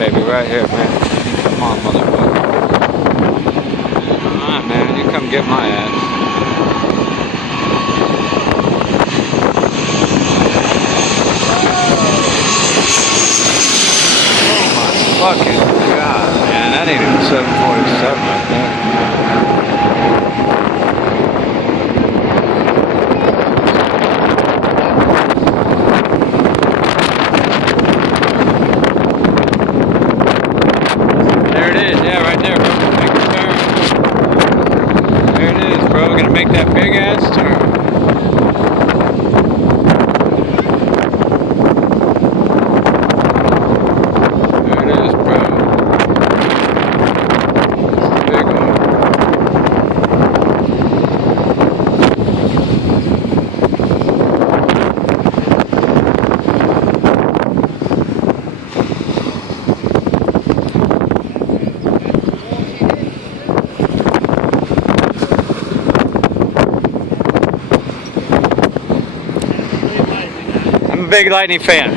baby, right here, man. Come on, motherfucker. Alright, man, you come get my ass. Oh my fucking god, man. That ain't even 747 right there. Make that big ass turn. There it is, bro. It's a big one. Big Lightning fan.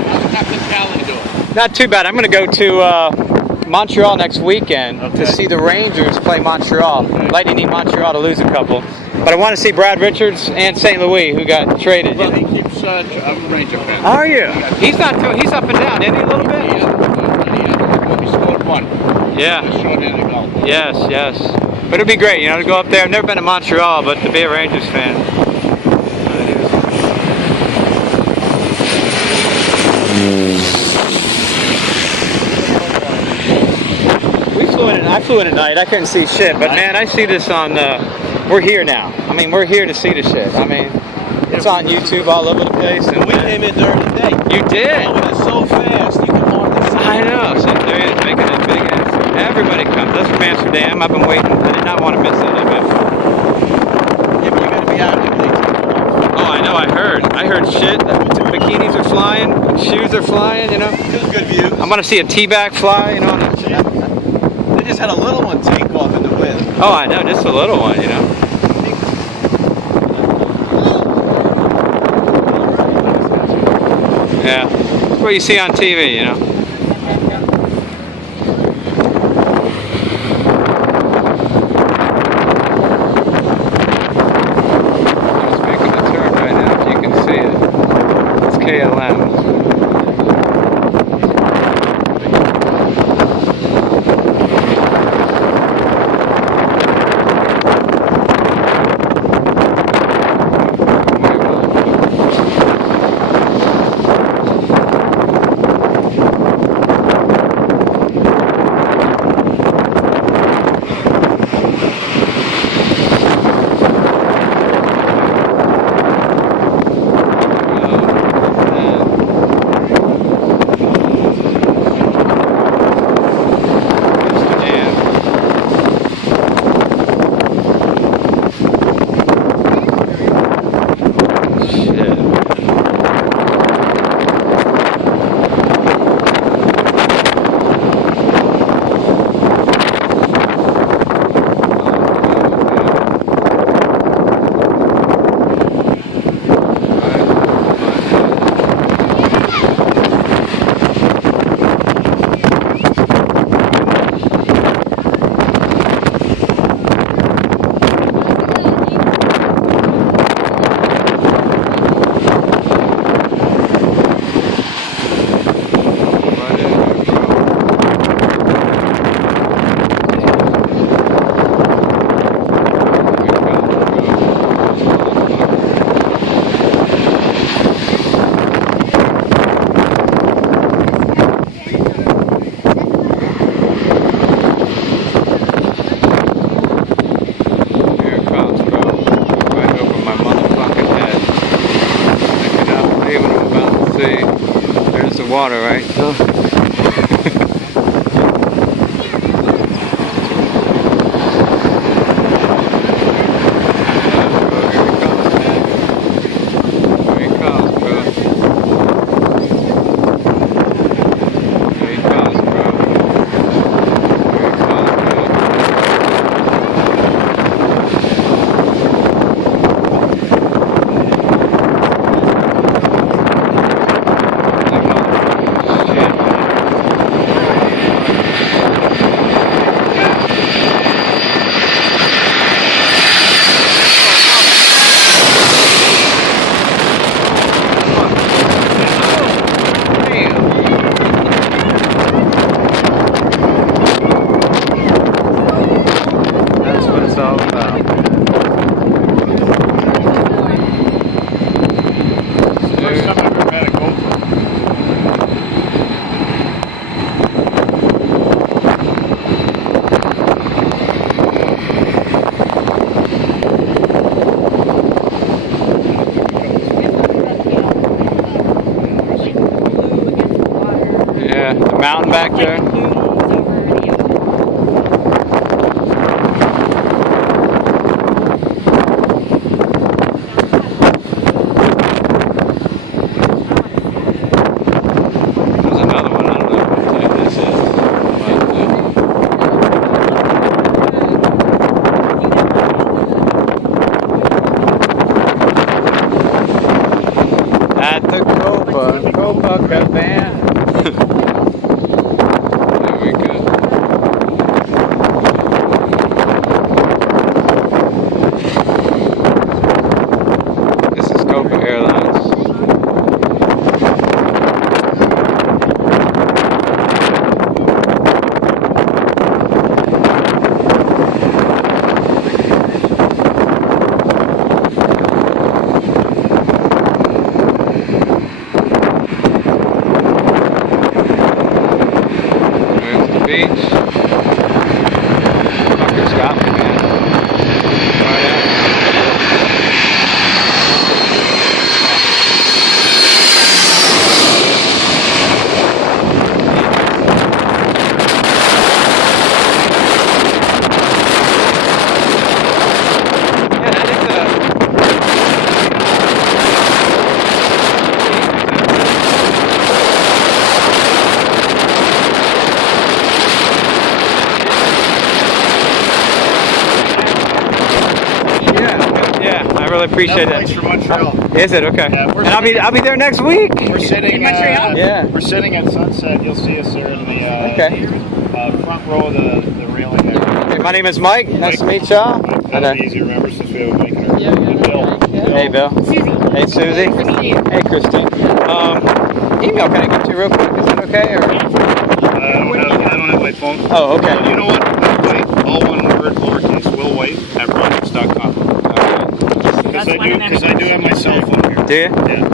Not too bad. I'm going to go to Montreal next weekend to see the Rangers play Montreal. Lightning need Montreal to lose a couple. But I want to see Brad Richards and St. Louis, who got traded. Well, he keeps a Ranger fan. Are you? He's not. He's up and down, isn't he, a little bit? He scored one. Yeah. Short-handed goal. Yes, yes. But it'd be great, you know, to go up there. I've never been to Montreal, but to be a Rangers fan. I flew in at night. I couldn't see shit, but man, I see this on. We're here now. I mean, we're here to see the shit. I mean, it's on YouTube all over the place. And we came in during the day. You did. Oh, it's so fast. You can hardly see. I know. So there he is making that big ass. Everybody comes. That's from Amsterdam. I've been waiting. I did not want to miss that event. Yeah, but you're gonna be out every day. Oh, I know. I heard. I heard shit. Bikinis are flying. Shoes are flying. You know. It was good views. I'm gonna see a teabag fly. You know. They just had a little one take off in the wind. Oh, I know, just a little one, you know. Yeah, it's what you see on TV, you know. Just making a turn right now, if you can see it. It's KLM. Water, right? Oh. Shit. director. There's another one. I don't know what type this is. At the Copacabana. There we go. This is Copa Airlines. Beach. Fucking Scotland, man. Right out. Yeah, that is Yeah, I really appreciate That it. flight's from Montreal. Is it okay? Yeah, and I'll be there next week. We're sitting In Montreal? Yeah. We're sitting at Sunset. You'll see us there in the Okay. front row of the railing there. Hey, my name is Mike. Nice to meet y'all. That'll be easy to remember since we have a mic in our Bill. Hey, Bill. Susie. Hey, Susie. Christine. Hey, Christine. Email, can I get you real quick? Is that okay? Or? I don't have my phone. Oh, okay. You know what? Wait, all one word, lowercase, Will White at projects.com. All right. Because I do have my cell phone here. Do you? Yeah.